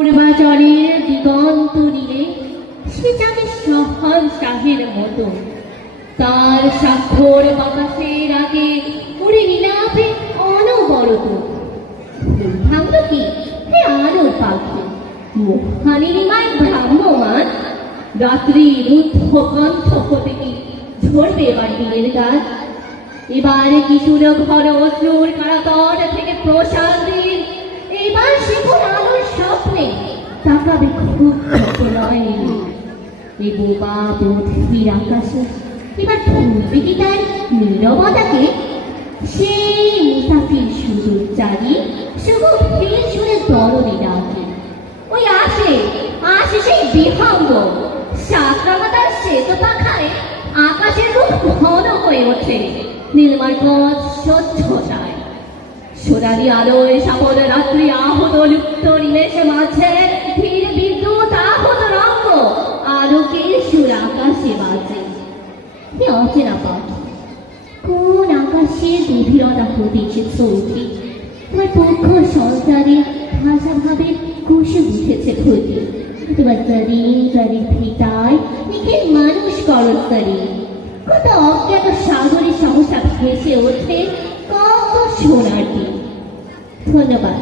পূর্বাচলের দিগন্ত নীলে সে যাবে সহান শাহের মতো। তার স্বাক্ষর বাতাসের আগে উড়ে নীলাভে অনবরত। ভাবল কি হে আলো পাখি, মহানীলিমায় ভ্রাম্যমান, রাত্রি রুদ্ধ কণ্ঠ হতে কি ঝরবে এবার দিনের গাছ। এবার কিশোর ঘর অশ্রুর কারাতর থেকে প্রশান্তির, এবার শিখুন আলোর স্বপ্নে তাকাবে খুব নয়। এই বোবা পৃথিবীর আকাশে এবার ধরবে কি তার নীরবতাকে। সেই মুসাফির সুদূর চারি শুধু ফির শুনে দরদি ডাকে। ওই আসে আসে সেই বিহঙ্গ সাতরামাতার শ্বেত পাখায় আকাশের রূপ ঘন হয়ে ওঠে। নীলমার পথ স্বচ্ছতায় সোনালি আলোয় সাপদ রাত্রি আহত লুপ্ত নিমেষ মাঝে ধীর বিদ্যুৎ আহত রঙ্গ আলোকের সুর আকাশে বাজে। অচেনা পাখি কোন আকাশের গভীরতা হতে এসেছে উঠি, তোমার পক্ষ সঞ্চারে ভাষা ভাবে কুসুম উঠেছে ক্ষতি। তোমার তারিখ ভিটায় নিখিল মানুষ করস্তরি, কত অজ্ঞাত সাগরের সমস্যা ভেসে ওঠে কত সোনার দিন। ধন্যবাদ।